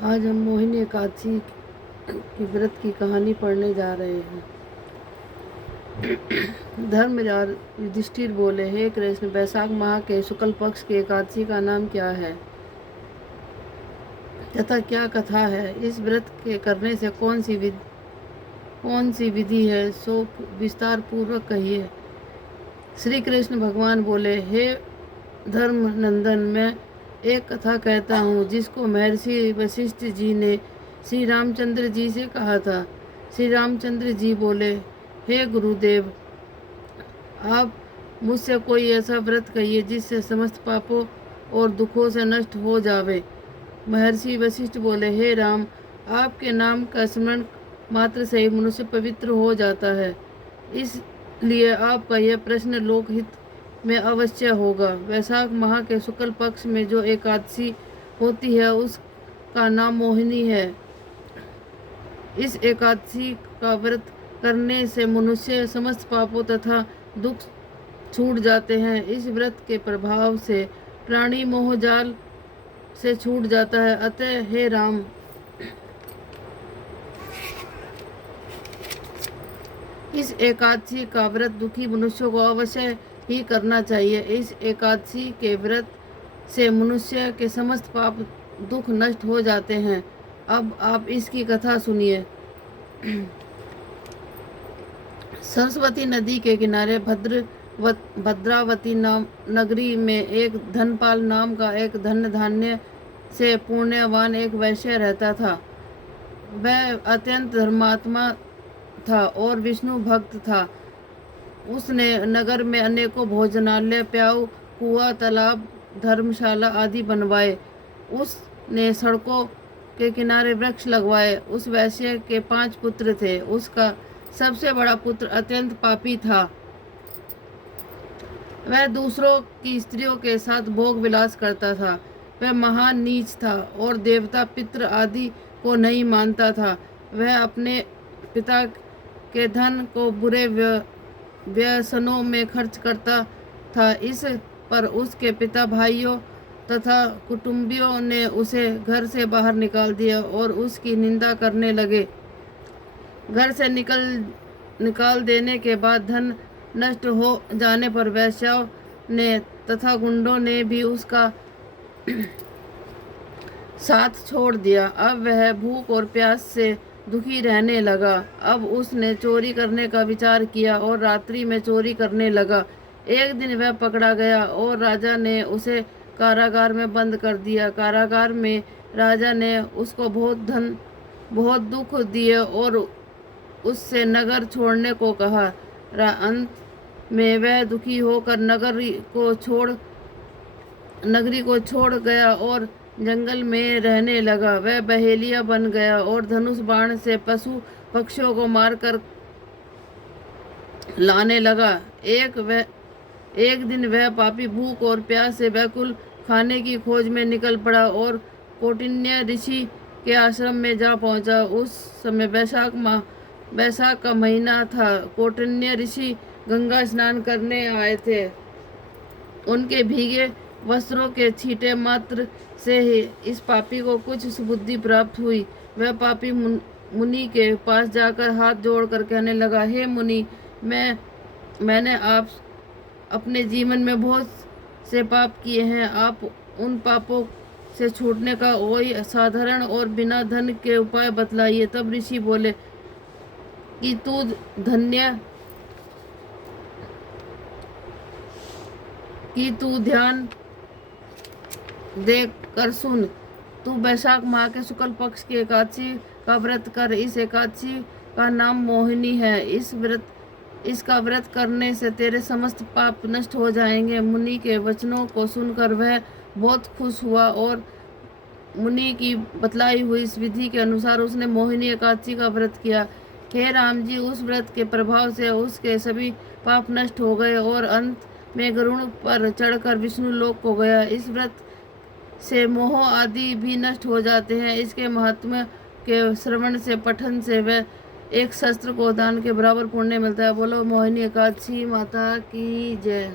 आज हम मोहिनी एकादशी की व्रत की कहानी पढ़ने जा रहे हैं। धर्मराज युधिष्ठिर बोले, हे कृष्ण, वैशाख माह के शुक्ल पक्ष की एकादशी का नाम क्या है तथा क्या कथा है? इस व्रत के करने से कौन सी विधि है, सो विस्तार पूर्वक कहिए। श्री कृष्ण भगवान बोले, हे धर्म नंदन, मैं एक कथा कहता हूँ जिसको महर्षि वशिष्ठ जी ने श्री रामचंद्र जी से कहा था। श्री रामचंद्र जी बोले, हे गुरुदेव, आप मुझसे कोई ऐसा व्रत कहिए जिससे समस्त पापों और दुखों से नष्ट हो जावे। महर्षि वशिष्ठ बोले, हे राम, आपके नाम का स्मरण मात्र से ही मनुष्य पवित्र हो जाता है, इसलिए आपका यह प्रश्न लोकहित में अवश्य होगा। वैशाख माह के शुक्ल पक्ष में जो एकादशी होती है उसका नाम मोहिनी है। इस एकादशी का व्रत करने से मनुष्य समस्त पापों तथा दुख छूट जाते हैं। इस व्रत के प्रभाव से प्राणी मोह जाल से छूट जाता है। अतः हे राम, इस एकादशी का व्रत दुखी मनुष्यों को अवश्य ही करना चाहिए। इस एकादशी के व्रत से मनुष्य के समस्त पाप दुख नष्ट हो जाते हैं। अब आप इसकी कथा सुनिए। सरस्वती नदी के किनारे भद्रावती नगरी में एक धनपाल नाम का एक धन धान्य से पुण्यवान एक वैश्य रहता था। वह अत्यंत धर्मात्मा था और विष्णु भक्त था। उसने नगर में अनेकों भोजनालय, प्याऊ, कुआं, तालाब, धर्मशाला आदि बनवाए। उसने सड़कों के किनारे वृक्ष लगवाए। उस वैश्य के 5 पुत्र थे। उसका सबसे बड़ा पुत्र अत्यंत पापी था। वह दूसरों की स्त्रियों के साथ भोग विलास करता था। वह महान नीच था और देवता, पितृ आदि को नहीं मानता था। वह अपने पिता के धन को बुरे व्यसनों में खर्च करता था। इस पर उसके पिता, भाइयों तथा कुटुंबियों ने उसे घर से बाहर निकाल दिया और उसकी निंदा करने लगे। घर से निकाल देने के बाद धन नष्ट हो जाने पर वैश्याओं ने तथा गुंडों ने भी उसका साथ छोड़ दिया। अब वह भूख और प्यास से दुखी रहने लगा। अब उसने चोरी करने का विचार किया और रात्रि में चोरी करने लगा। एक दिन वह पकड़ा गया और राजा ने उसे कारागार में बंद कर दिया। कारागार में राजा ने उसको बहुत दुख दिए और उससे नगर छोड़ने को कहा। अंत में वह दुखी होकर नगरी को छोड़ गया और जंगल में रहने लगा। वह बहेलिया बन गया और धनुष बाण से पशु पक्षियों को मारकर लाने लगा। एक दिन वह पापी भूख और प्यास से व्याकुल खाने की खोज में निकल पड़ा और कौटिन्य ऋषि के आश्रम में जा पहुंचा। उस समय वैशाख का महीना था। कौटिन्य ऋषि गंगा स्नान करने आए थे। उनके भीगे वस्त्रों के छींटे मात्र से ही इस पापी को कुछ सुबुद्धि प्राप्त हुई। वह पापी मुनि के पास जाकर हाथ जोड़कर कहने लगा, हे मुनि, मैंने आप अपने जीवन में बहुत से पाप किए हैं। आप उन पापों से छूटने का कोई साधारण और बिना धन के उपाय बतलाइए। तब ऋषि बोले कि तू ध्यान देख कर सुन। तू वैशाख माह के शुक्ल पक्ष की एकादशी का व्रत कर। इस एकादशी का नाम मोहिनी है। इसका व्रत करने से तेरे समस्त पाप नष्ट हो जाएंगे। मुनि के वचनों को सुनकर वह बहुत खुश हुआ और मुनि की बतलाई हुई इस विधि के अनुसार उसने मोहिनी एकादशी का व्रत किया। हे राम जी, उस व्रत के प्रभाव से उसके सभी पाप नष्ट हो गए और अंत में गरुड़ पर चढ़कर विष्णु लोक को गया। इस व्रत से मोह आदि भी नष्ट हो जाते हैं। इसके महात्म्य के श्रवण से, पठन से वह एक शस्त्र को दान के बराबर पुण्य मिलता है। बोलो मोहिनी एकादशी माता की जय।